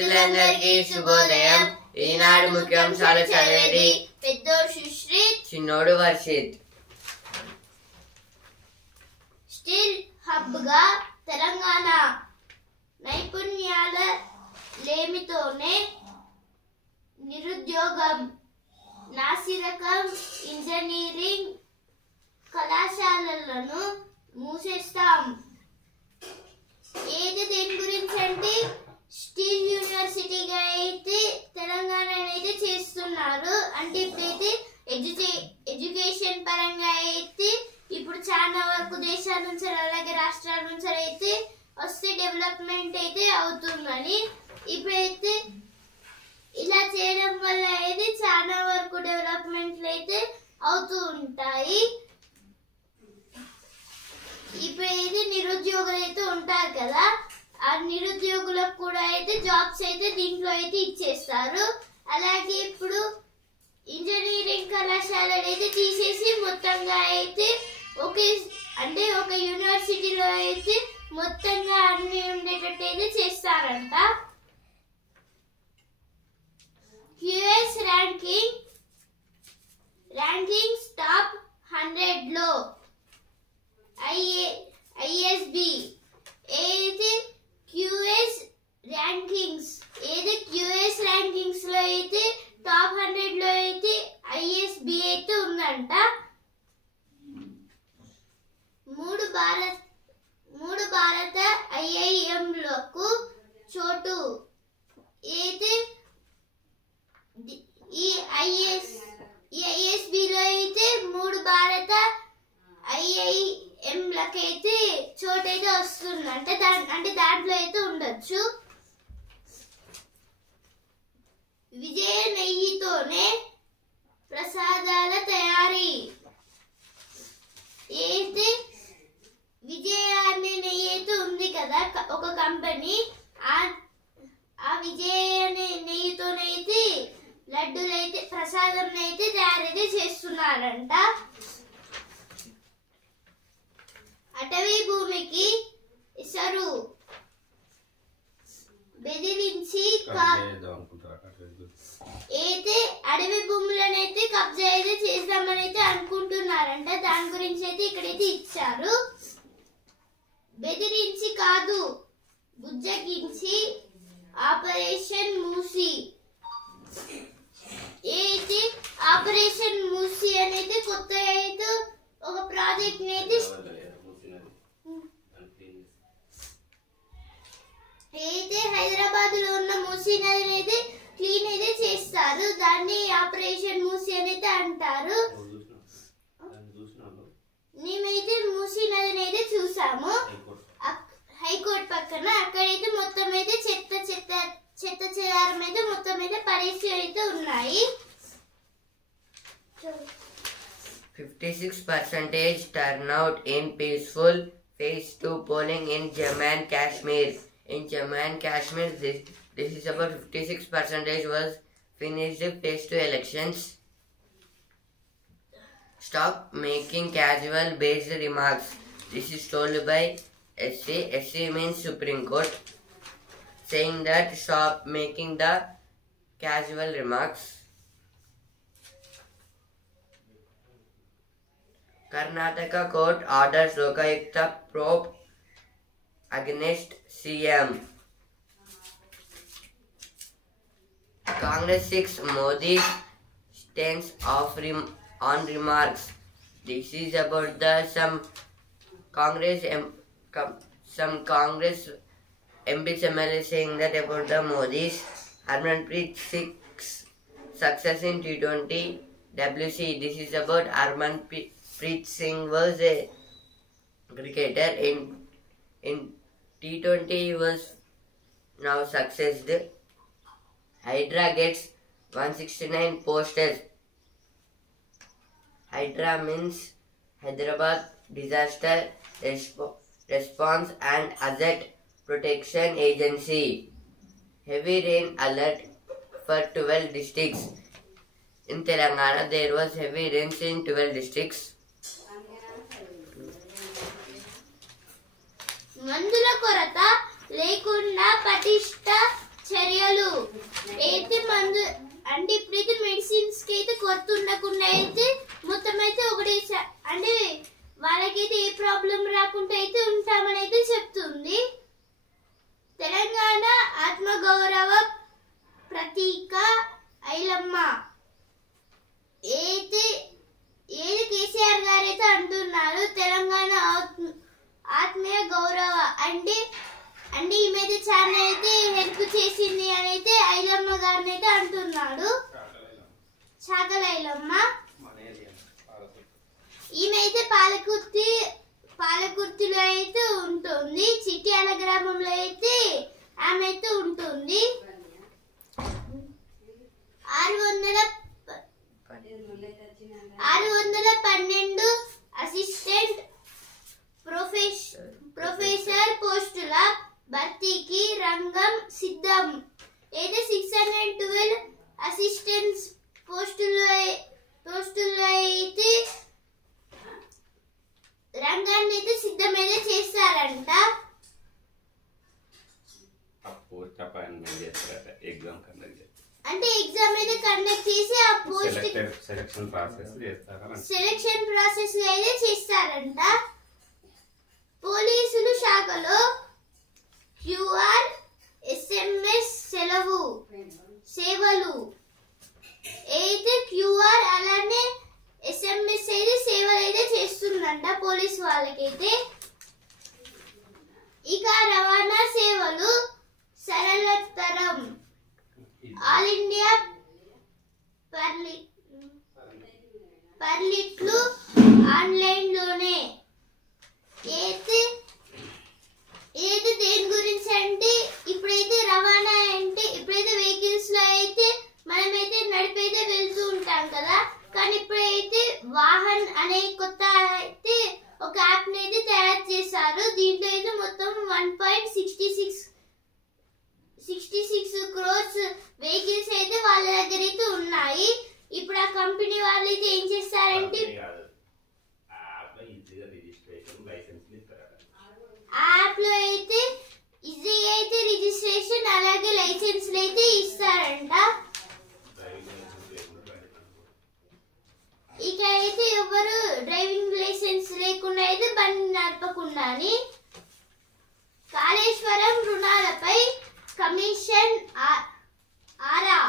మిత్రులందరికీ శుభోదయం. ఈనాడు ముఖ్యాంశాలు చదివేది పెద్దోడు సుశ్రీత్, చిన్నోడు వర్షిత్. స్టిల్ హబ్ గా తెలంగాణ నైపుణ్యాల లేమితోనే నిరుద్యోగం. నాసిరకం ఇంజనీరింగ్ కళాశాలలను మూసేస్తాం. ఏది దేని గురించి అంటే స్టీల్ యూనివర్సిటీగా అయితే తెలంగాణ అయితే చేస్తున్నారు. అంటే ఇప్పుడైతే ఎడ్యుకేషన్ పరంగా అయితే ఇప్పుడు చాలా వరకు దేశాల నుంచి అలాగే రాష్ట్రాల నుంచి అయితే వస్తే డెవలప్మెంట్ అయితే అవుతుందని, ఇప్పుడైతే ఇలా చేయడం వల్ల అయితే చాలా వరకు డెవలప్మెంట్లు అయితే అవుతూ ఉంటాయి. ఇప్పుడైతే నిరుద్యోగులు అయితే ఉంటారు కదా, ఆ నిరుద్యోగులకు కూడా అయితే జాబ్స్ అయితే దీంట్లో అయితే ఇచ్చేస్తారు. అలాగే ఇప్పుడు ఇంజనీరింగ్ కళాశాలలు అయితే తీసేసి మొత్తంగా అయితే ఒక యూనివర్సిటీలో అయితే మొత్తంగా అన్ని ఉండేటట్టు అయితే చేస్తారంట. క్యూఎస్ ర్యాంకింగ్స్ టాప్ 100 లో ఐఎస్బి ఏది క్యూఎస్ ర్యాంకింగ్స్ లో అయితే టాప్ 100 లో అయితే ఐఎస్బి అయితే ఉందంట. మూడు భారత ఐఐఎంలకు చోటు అయితే ఈ ఐఎస్బిలో అయితే 3 భారత ఐఐఎంలకైతే చోటు అయితే వస్తుందంట. అంటే దాంట్లో అయితే ఉండొచ్చు. విజయ నెయ్యితోనే ప్రసాదాల తయారీ. అయితే విజయ అనే నెయ్యి అయితే ఉంది కదా ఒక కంపెనీ, ఆ విజయ అనే నెయ్యితోనైతే లడ్డూలు అయితే ప్రసాదం అయితే తయారైతే చేస్తున్నారంట. అటవీ భూమికి ఇసరు బెదిరించి అయితే అడవి భూములను అయితే కబ్జా అయితే చేద్దామని అయితే అనుకుంటున్నారంట. దాని గురించి అయితే ఇక్కడైతే ఇచ్చారు. బెదిరించి కాదు, బుజ్జగించి ఆపరేషన్ మూసి. అయితే ఆపరేషన్ మూసి అనేది కొత్త అయితే ఒక ప్రాజెక్ట్ అయితే హైదరాబాద్ లో ఉన్న మూసీ నదిని అయితే క్లీన్ అయితే చేస్తారు. దాన్ని ఆపరేషన్ మూసీ అనేది అంటారు. మేమైతే మూసీ నదిని అయితే చూసాము హైకోర్టు పక్కన. అక్కడైతే మొత్తం అయితే చెత్త చెదారం అయితే మొత్తం అయితే పడేసి అయితే ఉన్నాయి. 56% turnout in peaceful phase 2 polling in Jammu and Kashmir. In Jammu and Kashmir, this is about 56% was finished phase 2 elections. Stop making casual based remarks. This is told by SC. SC means Supreme Court, saying that stop making the casual remarks. Karnataka court orders Lokayukta probe against CM. Congress 6 Modi stance on remarks. This is about some Congress MPs MLA saying that about the Modi's Harmanpreet Singh's success in T20 WC. This is about Harmanpreet Singh was a cricketer in T20. He was now successed. Hydra gets 169 posters. Hydra means Hyderabad Disaster Response and Asset Protection Agency. Heavy rain alert for 12 districts. In Telangana, there was heavy rains in 12 districts. మందుల కొరత లేకుండా పటిష్ట చర్యలు అంటే ఇప్పుడైతే medicines కి అయితే కొరత ఉండకుండా అయితే మొత్తం అయితే ఒకటే అంటే వాళ్ళకైతే ఏ ప్రాబ్లం రాకుండా అయితే ఉంటామని అయితే చెప్తుంది. తెలంగాణ ఆత్మగౌరవ ప్రతీక ఐలమ్మ ఏది కేసీఆర్ గారు అయితే అంటున్నారు తెలంగాణ ఆత్మీయ గౌరవ అంటే ఈమె చాలా అయితే హెల్ప్ చేసింది అని అయితే ఐలమ్మ గారిని అయితే అంటున్నాడు. చాకల ఐలమ్మ ఈమె అయితే పాలకుర్తిలో అయితే ఉంటుంది. చిట్యాల గ్రామంలో అయితే ఆమె అయితే ఉంటుంది. 612 అసిస్టెంట్ ప్రొఫెసర్ పోస్టుల భర్తీకి రంగం సిద్ధం. అయితే 612 అసిస్టెంట్స్ పోస్టుల్లో అయితే రంగాన్ని అయితే సిద్ధమైతే చేస్తారంట. అంటే ఎగ్జామ్ అయితే కండక్ట్ చేసి ఆ పోస్ట్ సెలక్షన్ ప్రాసెస్ అయితే చేస్తారంట. పోలీసులు శాఖలో క్యూఆర్ ఎస్ఎంఎస్ సేవలు అయితే క్యూఆర్ అలానే ఎస్ఎంఎస్ అయితే సేవలు అయితే చేస్తుందంట పోలీస్ వాళ్ళకైతే. ఇక రవాణా సేవలు సరళతరం ఆల్ ఇండియా పర్లిట్లు ఆన్లైన్ లోనే. ఏది దేని గురించి అంటే ఇప్పుడైతే రవాణా అంటే ఇప్పుడైతే వెహికల్స్ లో అయితే మనమైతే నడిపైతే వెళ్తూ ఉంటాం కదా, కానీ ఇప్పుడైతే వాహన్ అనే కొత్త అయితే ఒక యాప్ అయితే తయారు చేశారు. దీంట్లో అయితే మొత్తం 1.66 crores వెహికల్స్ అయితే వాళ్ళ దగ్గర అయితే ఉన్నాయి. ఇప్పుడు ఆ కంపెనీ వాళ్ళు అయితే ఏం చేస్తారంటే యాప్ లో అయితే ఈజీ అయితే రిజిస్ట్రేషన్ అలాగే లైసెన్స్ అయితే ఇస్తారంట. ఇక అయితే ఎవరు డ్రైవింగ్ లైసెన్స్ లేకుండా అయితే బండి నడపకుండాని. కాళేశ్వరం రుణాలపై కమిషన్ ఆరా.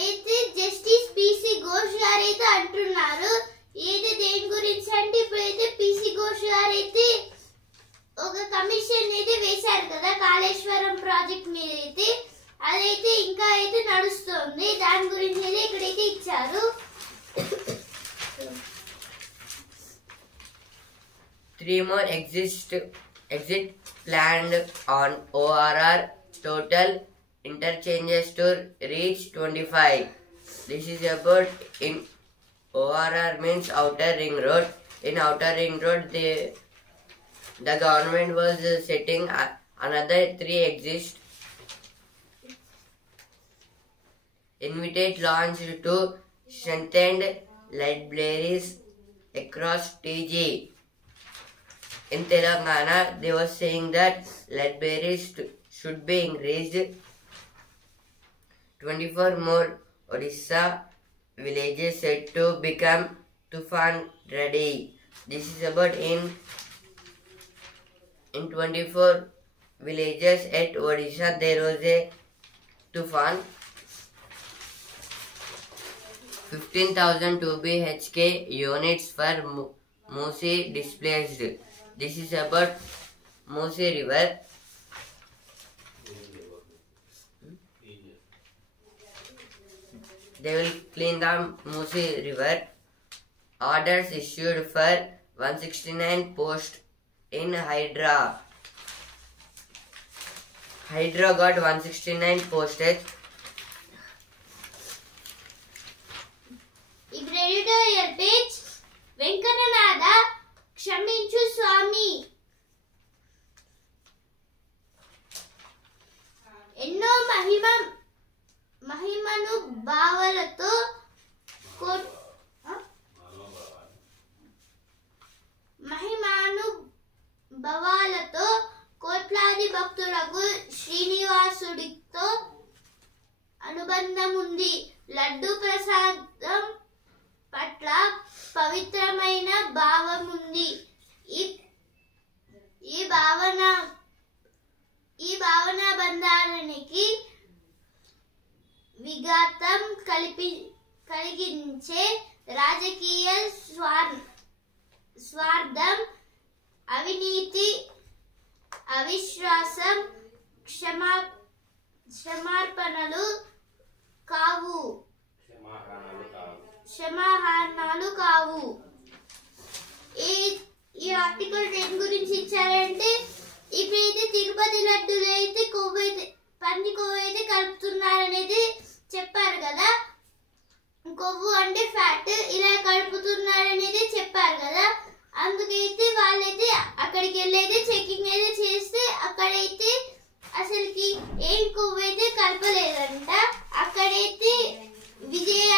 అయితే జస్టిస్ పిసి ఘోష్ గారు అయితే అంటున్నారు ఏది దేని గురించి అంటే ఇప్పుడైతే పిసి ఘోష్ గారు అయితే ఒక కమిషన్ అయితే వేశారు కదా కాళేశ్వరం ప్రాజెక్ట్ మీద అయితే, అదైతే ఇంకా అయితే నడుస్తుంది. దాని గురించి అయితే ఇక్కడైతే ఇచ్చారు. 3 more exit planned on ORR. Total interchanges to reach 25. This is about in ORR means outer ring road. In outer ring road, the government was setting another 3 exits. Invited launched to strengthened libraries across TG. In Telangana, they were saying that libraries should be increased. 24 more Odisha villages said to become Tufan ready. This is about in 24 villages at Odisha there was a Tufan. 15,000 2BHK units for Musi displaced. This is about Musi river. They will clean the Musi river. Orders issued for 169 posts in Hydra. Hydra got 169 posted. Editorial page వెంకన్ననాథ క్షమించు స్వామి. ఎన్నో మహిమను భావాలతో లడ్డు ప్రసాదం పట్ల పవిత్రమైన భావం ఉంది. ఈ భావన బంధానికి విఘాతం కలిగించే రాజకీయ స్వార్థం, అవినీతి, అవిశ్వాసం క్షమార్పణలు కావు. ఈ ఆర్టికల్ 10 గురించి ఇచ్చారంటే ఇప్పుడైతే తిరుపతి లడ్డూలు అయితే పంది కొవ్వు అయితే కలుపుతున్నారనేది చెప్పారు కదా. కొవ్వు అంటే ఫ్యాట్, ఇలా కలుపుతున్నారనేది చెప్పారు కదా. అందుకైతే వాళ్ళైతే అక్కడికి వెళ్ళైతే చెకింగ్ అయితే చేస్తే అక్కడైతే అసలుకి ఏం కొవ్వు అయితే కలపలేదంట. అక్కడైతే విజయ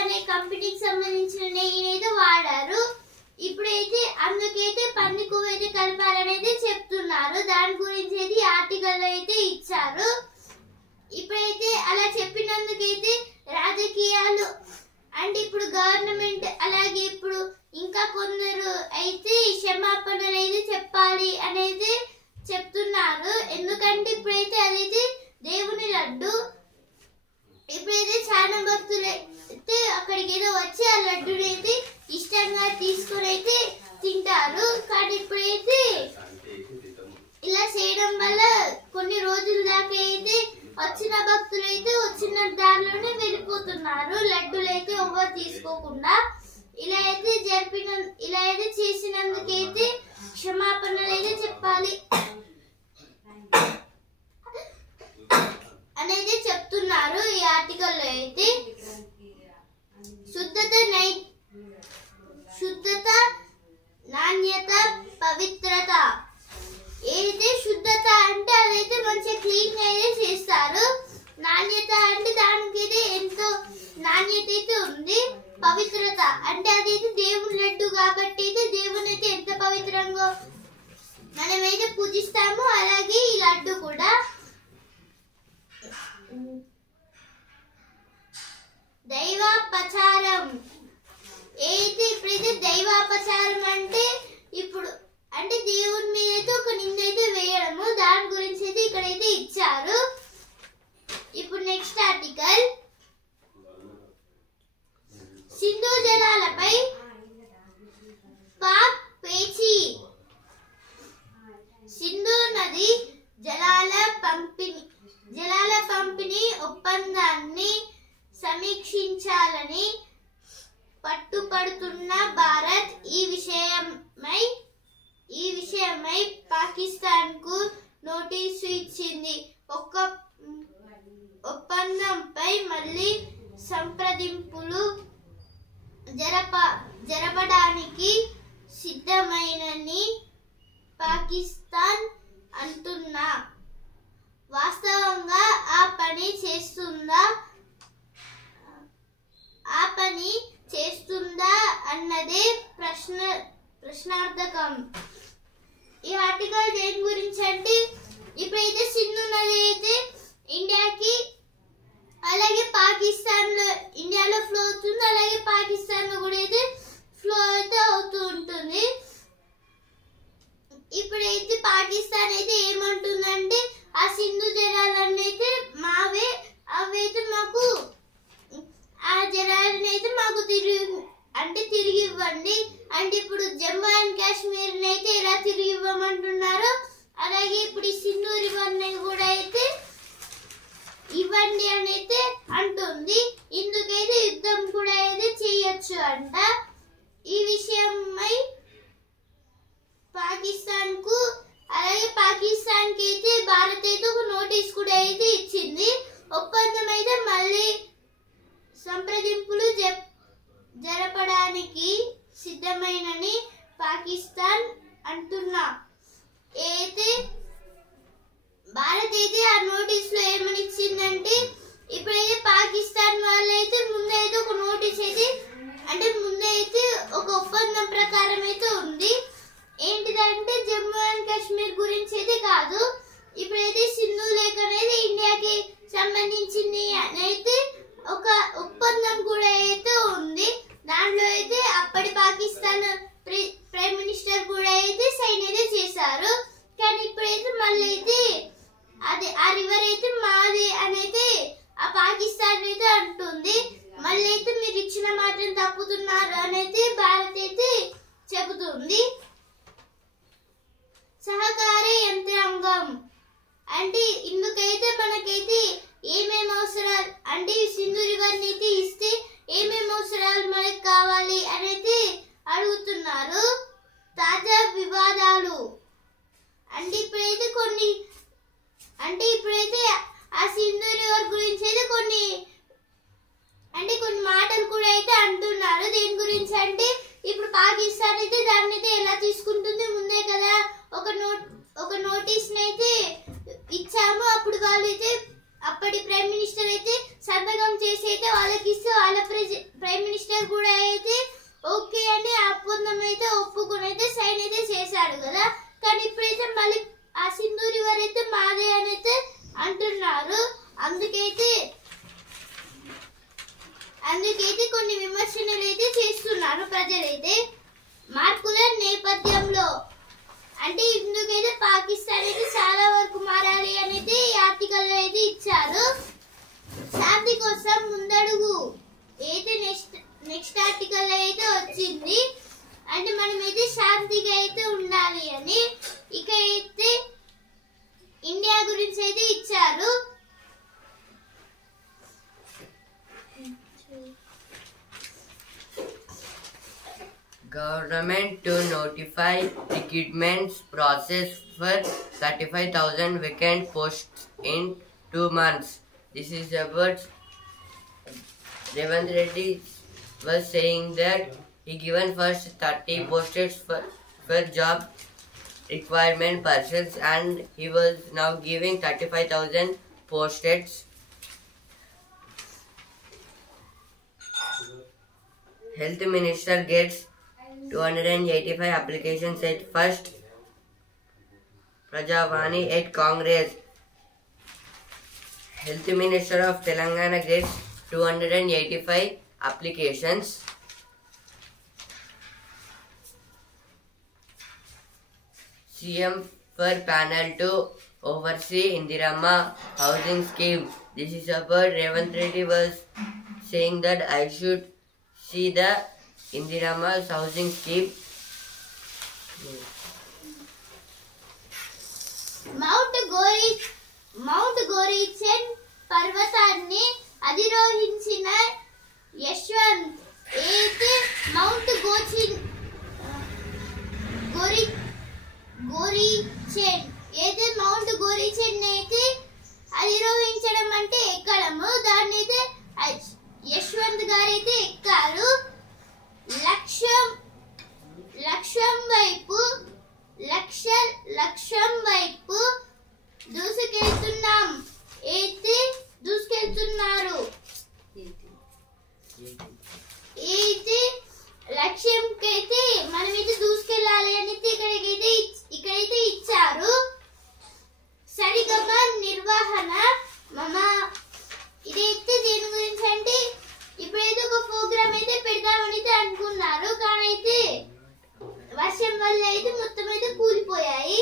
అనే కంపెనీకి సంబంధించిన నెయ్యినైతే వాడారు. ఇప్పుడైతే అందుకైతే పంది కొవ్వు అయితే కలపాలనేది చెప్తున్నారు. దాని గురించి అయితే ఆర్టికల్ అయితే ఇచ్చారు. ఇప్పుడైతే అలా చెప్పినందుకైతే రాజకీయాలు అంటే ఇప్పుడు గవర్నమెంట్ అలాగే ఇప్పుడు ఇంకా కొందరు అయితే క్షమాపణలు అయితే చెప్పాలి అనేది చెప్తున్నారు. ఎందుకంటే ఇప్పుడైతే అదైతే దేవుని లడ్డు. ఇప్పుడైతే చాలా భక్తులు అయితే అక్కడికి ఏదో వచ్చి ఆ లడ్డుని అయితే ఇష్టంగా తీసుకొని అయితే తింటారు. కానీ ఇప్పుడైతే ఇలా చేయడం వల్ల కొన్ని రోజుల దాకా అయితే వచ్చిన భక్తులు అయితే వచ్చిన దారిలోనే వెళ్ళిపోతున్నారు. లడ్డూలు అయితే ఎవరు తీసుకోకుండా ఇలా అయితే చేసినందుకైతే క్షమాపణలు అయితే చెప్పాలి అనేది చెప్తున్నారు ఈ ఆర్టికల్లో. అయితే శుద్ధత, నాణ్యత, పవిత్రత. ఏదైతే శుద్ధత అంటే అదైతే మంచిగా క్లీన్ గా అయితే చేస్తారు. నాణ్యత అంటే దానికి అయితే ఎంతో నాణ్యత అయితే ఉంది. పవిత్రత అంటే అదైతే దేవుని లడ్డు కాబట్టి అయితే దేవుని అయితే ఎంత పవిత్రంగా మనమైతే పూజిస్తామో అలాగే ఈ లడ్డు కూడా. దైవాపచారం. ఏదైతే ఇప్పుడైతే దైవాపచారం అంటే ఇప్పుడు అంటే దేవుని మీద అయితే ఒక నింద అయితే వేయడము. దాని గురించి అయితే ఇక్కడైతే ఇచ్చారు. ఇప్పుడు నెక్స్ట్ ఆర్టికల్ సింధు జలాలపై పాక్ పేచీ. సింధు నది జలాల పంపిణీ ఒప్పందాన్ని సమీక్షించాలని పట్టుపడుతున్న భారత్ ఈ విషయమై పాకిస్తాన్ కు నోటీసు ఇచ్చింది. ఒప్పందంపై మళ్ళీ సంప్రదింపులు జరపడానికి సిద్ధమైనని పాకిస్తాన్ అంటున్నా. వాస్తవంగా ఆ పని చేస్తుందా అన్నదే ప్రశ్నార్థకం. ఈ ఆర్టికల్ దేని గురించి అంటే ఇప్పుడైతే సింధు నది అయితే ఇండియాకి అలాగే పాకిస్తాన్ లో ఇండియాలో ఫ్లో అవుతుంది. అలాగే పాకిస్తాన్ లో కూడా అయితే ఫ్లో అయితే అవుతూ ఉంటుంది. ఇప్పుడైతే పాకిస్తాన్ అయితే ఏమంటుందంటే ఆ సింధు జలాలన్నీ అయితే మావే, అవైతే మాకు ఆ జలాలను అయితే మాకు తిరిగి ఇవ్వండి. అంటే ఇప్పుడు జమ్మూ అండ్ కాశ్మీర్ అయితే ఎలా తిరిగి ఇవ్వమంటున్నారు. అలాగే ఇప్పుడు ఈ సింధు రివర్ కూడా అయితే ఇవ్వండి అని అయితే అంటుంది. ఇందుకైతే యుద్ధం కూడా అయితే చేయొచ్చు అంట. ఈ విషయమై పాకిస్తాన్ కు అలాగే పాకిస్తాన్ కి అయితే భారత్ అయితే ఒక నోటీస్ కూడా అయితే ఇచ్చింది. అయితే ఒక ఒప్పందం కూడా అయితే ఉంది. దాంట్లో అయితే అప్పటి పాకిస్తాన్ ప్రైమ్ మినిస్టర్ కూడా అయితే సైన్ అయితే చేశారు. కానీ ఇప్పుడైతే మళ్ళీ అయితే అది ఆ రివర్ అయితే మాది అని అయితే ఆ పాకిస్తాన్ అయితే అంటుంది. మళ్ళీ అయితే మీరు ఇచ్చిన మాటను తప్పుతున్నారు అని అయితే భారత్ అయితే చెబుతుంది. సహకార యంత్రాంగం అంటే ఇందుకైతే మనకైతే ఏమేమి అవసరాలు అంటే సింధు రివర్ అయితే ఇస్తే ఏమేమి అవసరాలు మనకు కావాలి అని అయితే అడుగుతున్నారు. తాజా వివాదాలు అంటే ఇప్పుడైతే ఆ సింధు రివర్ గురించి అయితే కొన్ని మాటలు కూడా అయితే అంటున్నారు. దేని గురించి అంటే ఇప్పుడు పాకిస్తాన్ అయితే దాన్ని అయితే ఎలా తీసుకుంటుంది, ముందే కదా ఒక నోటీస్ అయితే ఇచ్చాము. అప్పుడు వాళ్ళు అయితే అప్పటి ప్రైమ్ మినిస్టర్ అయితే సంతకం చేసి అయితే వాళ్ళకి ఇస్తే వాళ్ళ ప్రైమ్ మినిస్టర్ కూడా అయితే ఓకే అని ఆ ఒప్పందం అయితే ఒప్పుకొని అయితే సైన్ అయితే చేశాడు కదా. కానీ ఇప్పుడైతే మళ్ళీ ఆ సింధు రివర్ అయితే మాదే అని అయితే అంటున్నారు. అందుకైతే కొన్ని విమర్శలు అయితే చేస్తున్నారు ప్రజలైతే. మార్పుల నేపథ్యంలో అంటే ఇందుకైతే పాకిస్తాన్ అయితే చాలా వరకు మారాలి అని అయితే ఈ ఆర్టికల్ లో అయితే ఇచ్చారు. శాంతి కోసం ముందడుగు అయితే నెక్స్ట్ ఆర్టికల్ లో అయితే వచ్చింది. అంటే మనమైతే శాంతిగా అయితే ఉండాలి అని. ఇక్కడ అయితే ఇండియా గురించి అయితే ఇచ్చారు. Government to notify recruitment process for 35,000 vacant posts in 2 months. This is about Revanth Reddy was saying that he given first 30 posts for job requirement persons and he was now giving 35,000 posts. Health Minister gets 285 applications at first. Prajavani at Congress. Health Minister of Telangana gets 285 applications. CM for panel to oversee Indirama housing scheme. This is about Revanth Reddy was saying that I should see the Indirama's housing scheme. Mount Gorichen పర్వతాన్ని అధిరోహించిన యశ్వంత్ అయితే mount గోరీచెన్ అయితే అధిరోహించడం అంటే ఎక్కడము. దాన్ని అయితే యశ్వంత్ గారు అయితే ఎక్కారు. లక్ష్యం వైపు దూసుకెళ్తున్నారు. అయితే లక్ష్యంకైతే మనమైతే దూసుకెళ్ళాలి అని ఇక్కడైతే ఇచ్చారు. సరిగమ నిర్వహణ ఇదైతే దేని గురించి అంటే ఇప్పుడైతే ఒక ప్రోగ్రామ్ అయితే పెడదామని అయితే అనుకున్నారు. కానీ అయితే వర్షం వల్ల అయితే మొత్తం అయితే కూలిపోయాయి.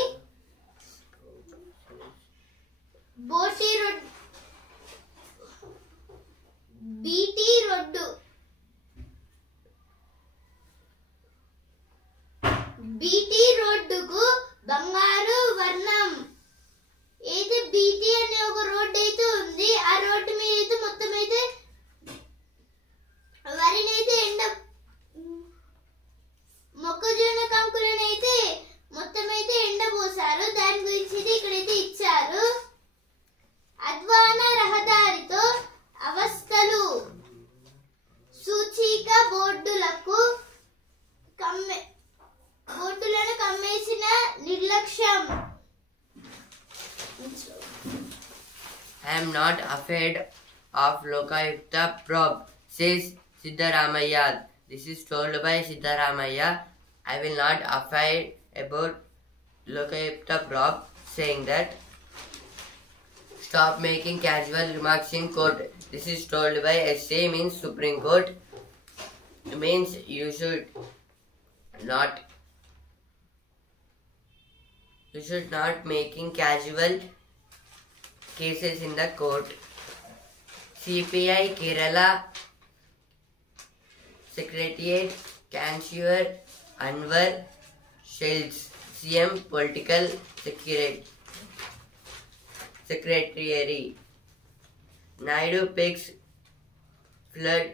బీటీ రోడ్డుకు బంగారు వర్ణం. అయితే బీటీ అనే ఒక రోడ్డు అయితే ఉంది. ఆ రోడ్డు మీద అయితే మొత్తం అయితే వరినైతే మొక్కజొన్న కంకులనైతే మొత్తం అయితే ఎండబోసారు. దాని గురించి అయితే ఇక్కడైతే ఇచ్చారు. అద్వాన రహదారితో అవస్థలు. సూచిక బోర్డులను కమ్మేసిన నిర్లక్ష్యం. I am not afraid of Lokayukta probe, says Siddaramaiah. This is told by Siddaramaiah. I will not afraid about Lokayukta probe, saying that stop making casual remarks in court. This is told by SC means Supreme Court. It means you should not making casual cases in the court. CPI Kerala Secretariat Chancellor Anwar Shields CM Political Secretary. Naidu picks flood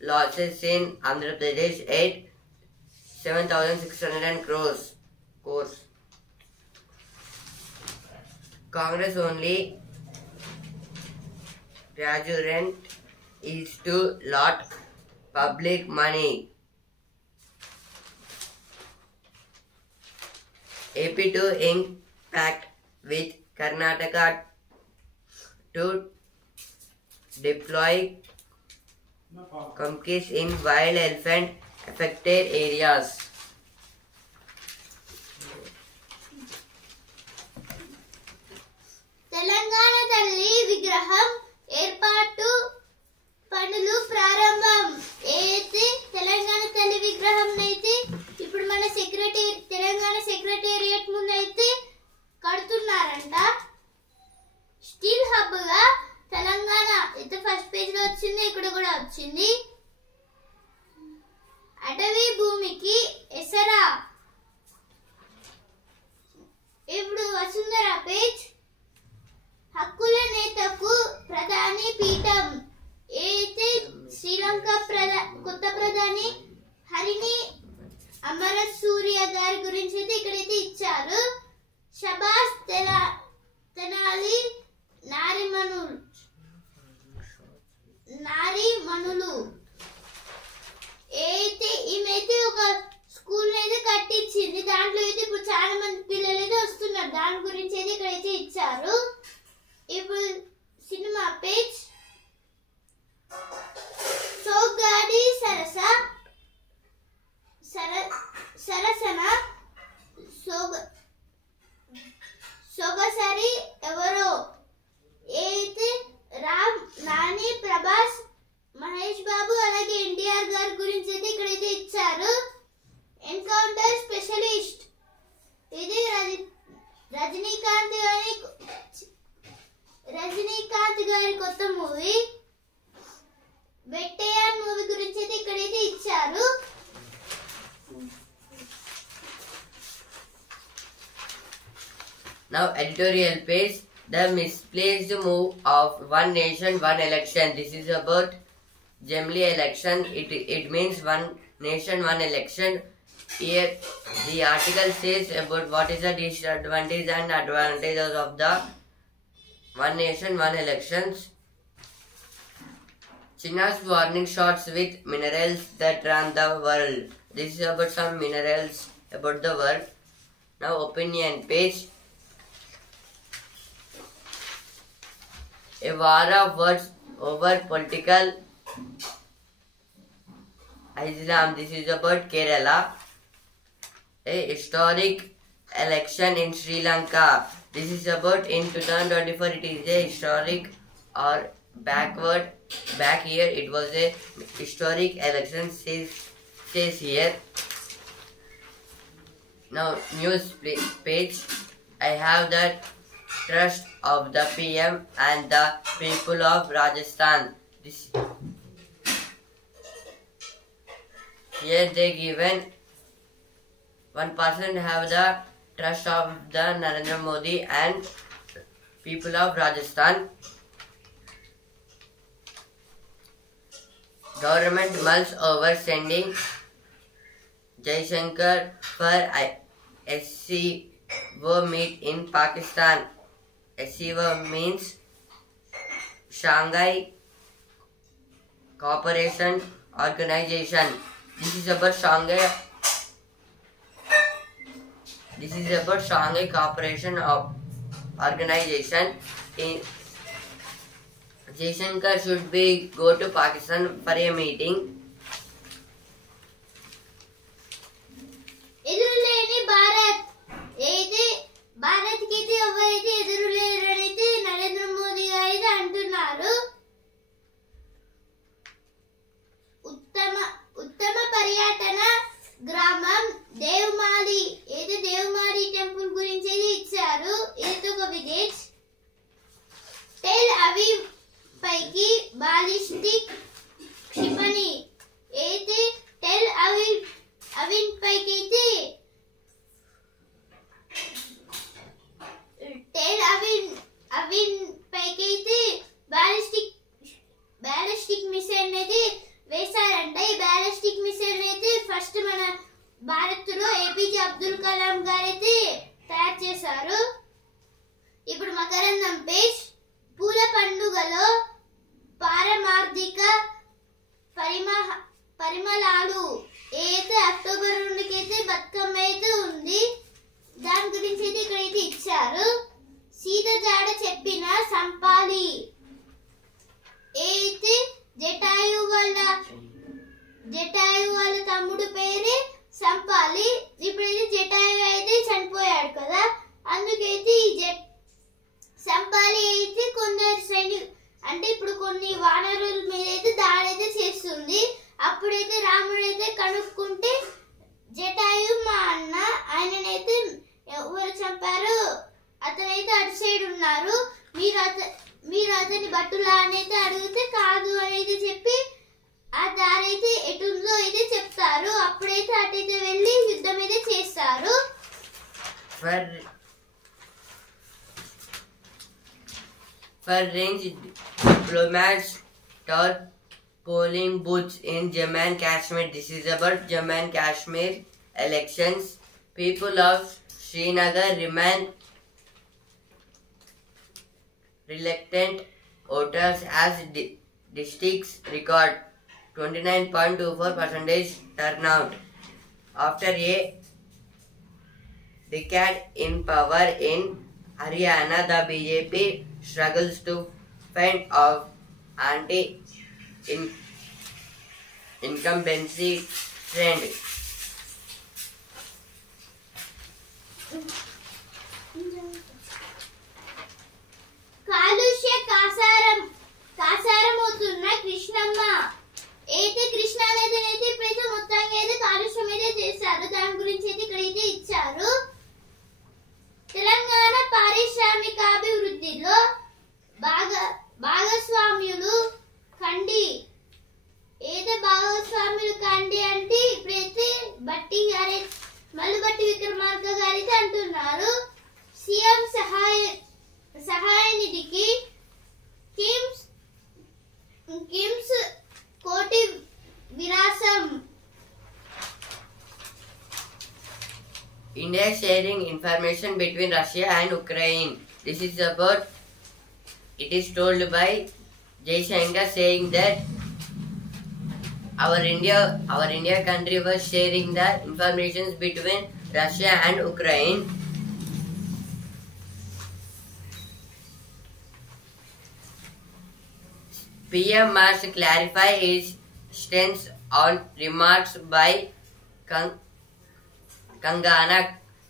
losses in Andhra Pradesh at 7,600 crores. Congress only graduate is to lot public money. AP to ink pact with Karnataka to deploy Kumkis in wild elephant affected areas. Telangana తల్లి విగ్రహం ఏర్పాటు పనులు ప్రారంభం. అయితే తెలంగాణ తల్లి విగ్రహం అయితే ఇప్పుడు మన తెలంగాణ సెక్రటేరియట్ ముందు అయితే కడుతున్నారంట. స్టీల్ హబ్ గా తెలంగాణ అయితే ఫస్ట్ పేజ్ లో వచ్చింది, ఇక్కడ కూడా వచ్చింది. అటవీ భూమికి ఎసరా. ఇప్పుడు వసుంధర పేజ్. హక్కుల నేతకు ప్రధాని పీఠం. అయితే శ్రీలంక కొత్త ప్రధాని హరిని అమరసూర్య గారి గురించి అయితే ఇక్కడైతే ఇచ్చారు. షబాస్ తెనాలి నారిమణులు. అయితే ఈమెయితే ఒక స్కూల్ అయితే కట్టించింది. దాంట్లో అయితే ఇప్పుడు చాలా మంది పిల్లలు అయితే వస్తున్నారు. దాని గురించి అయితే ఇక్కడైతే ఇచ్చారు. ఇప్పుడు సినిమా పేజ్. సోగ్గాడి సరసన సొగసరి ఎవరో. అయితే రామ్, నాని, ప్రభాస్, మహేష్ బాబు అలాగే ఎన్టీఆర్ గారి గురించి అయితే ఇక్కడైతే ఇచ్చారు. Encounter specialist. ఇది రజనీకాంత్ గారి కొత్త మూవీ. వెట్టయాన్ మూవీ గురించి అయితే ఇక్కడైతే ఇచ్చారు. Now editorial page. The misplaced move of one nation, one election. This is about Assembly election. It means one nation, one election. Here the article says about what is the disadvantage and advantages of the one nation, one elections. China's warning shots with minerals that run the world. This is about some minerals about the world. Now opinion page. A war of words over political Islam. This is about Kerala. A historic election in Sri Lanka. This is about in 2024. It is a historic or back here. It was a historic election. Says here. Now news page. I have that trust of the PM and the people of Rajasthan. Here they given 1% have the trust of the Narendra Modi and people of Rajasthan. Government mulls over sending Jaishankar for SCO meet in Pakistan. SCO means Shanghai Cooperation Organization. This is about Shanghai Cooperation Organization. Jaishankar should go to Pakistan for a meeting. ఎదురులేని భారత్. అయితే భారత్ కి ఎవరైతే ఎదురులేరనైతే నరేంద్ర మోదీ గారు అయితే అంటున్నారు. Ballistic క్షిపణి అయితే tell Aviv పైకైతే ballistic missile అనేది వేశారంట. ఈ బ్యాలిస్టిక్ మిసైల్ అయితే ఫస్ట్ మన భారత్ లో ఏపీజే అబ్దుల్ కలాం గారు అయితే తయారు చేశారు. ఇప్పుడు మకరందం పేజ్. పూల పండుగలో పారమార్థిక పరిమళాలు అయితే అక్టోబర్ 2కి అయితే బతుకమ్మ అయితే ఉంది. దాని గురించి అయితే ఇక్కడైతే ఇచ్చారు. సీత జాడ చెప్పిన సంపాలి అయితే జటాయు వాళ్ళ తమ్ముడు పేరే సంపాలి. ఇప్పుడైతే జటాయు అయితే చనిపోయాడు కదా, అందుకైతే ఈ సంపాలి అయితే కొందరు అంటే ఇప్పుడు కొన్ని వానరుల మీద అయితే దాడి అయితే చేస్తుంది. అప్పుడైతే రాముడు అయితే కనుక్కుంటే జటాయు మా అన్న, ఆయననైతే ఎవరు చంపారు, అతనైతే అటు సైడ్ ఉన్నారు, మీరు అతని బట్టులా అనేది అడిగితే కాదు అనేది చెప్పి ఆ దారి అయితే ఎటుందో అయితే చెప్తారు. అప్పుడైతే అటైతే వెళ్ళి యుద్ధం అయితే చేస్తారు. For range diplomats taught polling booths in Jammu and Kashmir. This is about Jammu and Kashmir elections. People of Srinagar remain reluctant voters as districts record 29.24% turnout. After a decade in power in Haryana, the BJP struggles to fend off anti-incumbency trend. కాలుష్య కాసారమవుతున్న కృష్ణమ్మ అయితే కృష్ణా నదిని అయితే ఇప్పుడైతే మొత్తంగా అయితే కాలుష్యం అయితే చేశారు. దాని గురించి అయితే ఇక్కడైతే ఇచ్చారు. తెలంగాణ పారిశ్రామికాభివృద్ధిలో భాగస్వామ్యులు కండి అంటే ఇప్పుడైతే మల్లుబట్టి విక్రమార్క గారైతే అంటున్నారు. సీఎం సహాయ నిధికి కిమ్స్ కోటి విరాసం. India sharing information between Russia and Ukraine. This is about, it is told by Jaishankar saying that our India country was sharing the informations between Russia and Ukraine. PM must clarify his stance on remarks by Kangana.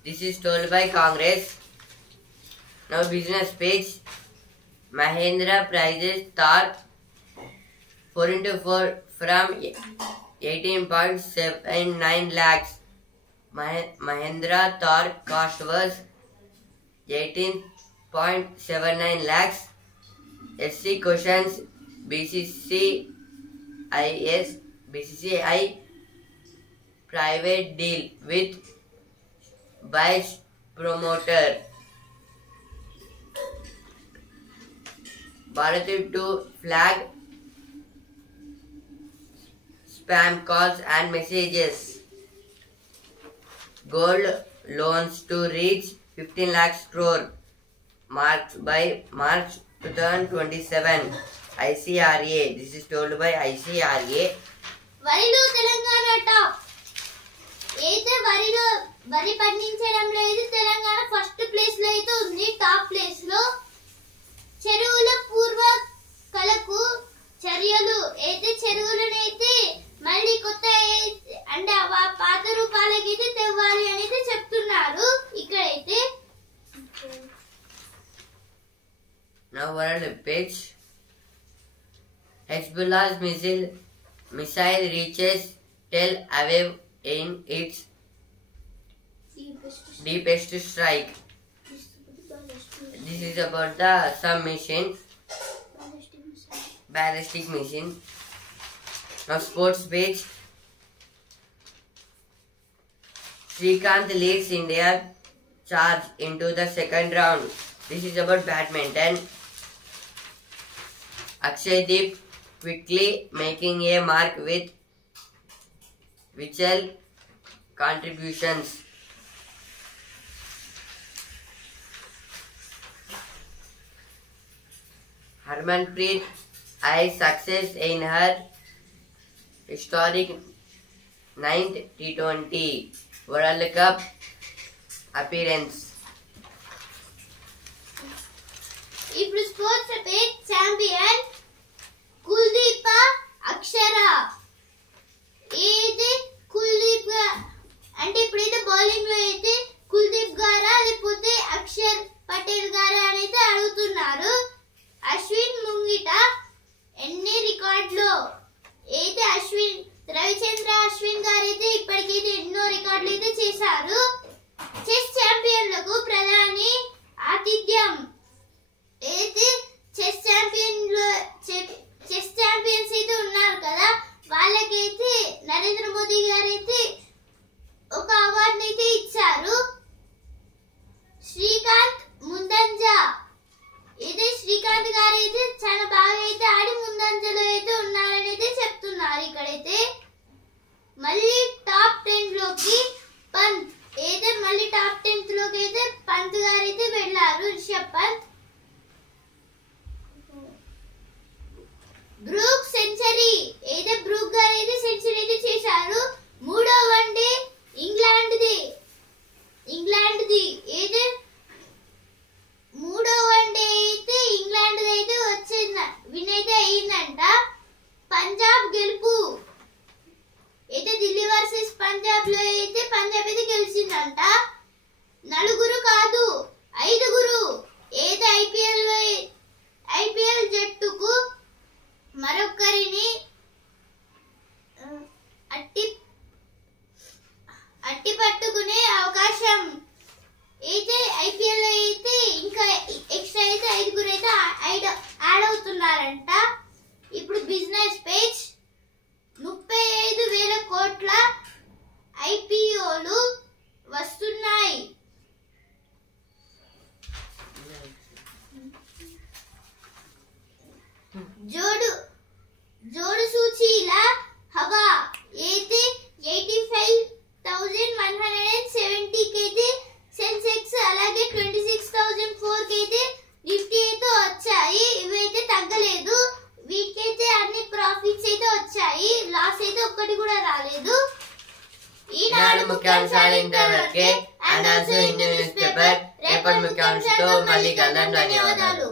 This is told by Congress. Now business page. Mahindra prices Thar 4x4 from 18.79 lakhs. Mahindra Thar cost was 18.79 lakhs. SC questions BCCI private deal with vice promoter. Bharati to flag spam calls and messages. Gold loans to reach 15 lakhs crore marks by March 2027. ICRA. This is told by ICRA. వరిలో Telangana top. అయితే వరి పండించడంలో అయితే Telangana first place లో అయితే ఉంది. Top place లో చెరువుల పూర్వ కళకు చర్యలు అయితే చెరువులనైతే మళ్ళీ కొత్త అంటే పాత రూపాలకి అయితే తెవ్వాలి అనేది చెప్తున్నారు ఇక్కడైతే. Now world page. Hezbollah's missile reaches Tel Aviv in its deepest strike. This is about the submission. ballistic missile. Now sports page. Srikanth leads India charge into the second round. This is about badminton. Akshaydeep quickly making a mark with Vichal contributions. Harmanpreet eyes success in her historic 9th T20 World Cup appearance. ఇప్పుడు sports page champion Kuldeep అక్షర. ఏది కుల్దీప్ అంటే ఇప్పుడైతే bowling లో అయితే కుల్దీప్ గారా లేకపోతే అక్షర్ పటేల్ గారా అని అయితే అడుగుతున్నారు. అశ్విన్ ముంగిట ఎన్ని రికార్డులు అయితే రవిచంద్ర అశ్విన్ గారు అయితే ఇప్పటికైతే ఎన్నో రికార్డులు అయితే చేశారు. చెస్ ఛాంపియన్లకు ప్రధాని ఆతిథ్యం. అయితే చెస్ ఛాంపియన్స్ అయితే ఉన్నారు కదా, వాళ్ళకైతే నరేంద్ర మోదీ గారు అయితే ఒక అవార్డు అయితే ఇచ్చారు. శ్రీకాంత్ ముందంజ. అయితే శ్రీకాంత్ గారు అయితే చాలా బాగా అయితే ఆడి ముందంజలో అయితే ఉన్నారని అయితే చెప్తున్నారు. ఇక్కడైతే మళ్ళీ టాప్ 10 లోకి పంత్. అయితే మళ్ళీ టాప్ 10 లోకి అయితే పంత్ గారు అయితే వెళ్ళారు. రిషబ్ పంత్. Brook century. అయితే బ్రూక్ గారు అయితే సెంచరీ అయితే చేశారు. 3వ వన్డే ఇంగ్లాండ్ది అయితే 3వ వన్డే అయితే ఇంగ్లాండ్ అయితే వచ్చింది, విన్ అయితే అయిందంట. పంజాబ్ గెలుపు. అయితే ఢిల్లీ వర్సెస్ పంజాబ్ లో అయితే పంజాబ్ అయితే గెలిచిందంట. 4 కాదు 5. అయితే ఐపీఎల్ జట్టుకు మరొకరిని అట్టి పట్టుకునే అవకాశం. అయితే ఐపీఎల్ లో అయితే ఇంకా ఎక్స్ట్రా అయితే 5 అయితే యాడ్ అవుతున్నారంట. ఇప్పుడు బిజినెస్ పేజ్ 35,000 కోట్ల ఐపీఓలు వస్తున్నాయి. జోడు సూచీల హవా. అయితే 85,170 కైతే సెన్సెక్స్, అలాగే 26,004 కైతే నిఫ్టీ అయితే వచ్చాయి. ఇవైతే తగ్గలేదు. వీటికైతే అన్ని ప్రాఫిట్స్ అయితే వచ్చాయి, లాస్ అయితే ఒక్కటి కూడా రాలేదు. ఈనాడు ముఖ్యాంశాలు ఇంతవరకే. రేపటి ముఖ్యాంశంతో మళ్ళీ కలుద్దాం. ధన్యవాదాలు.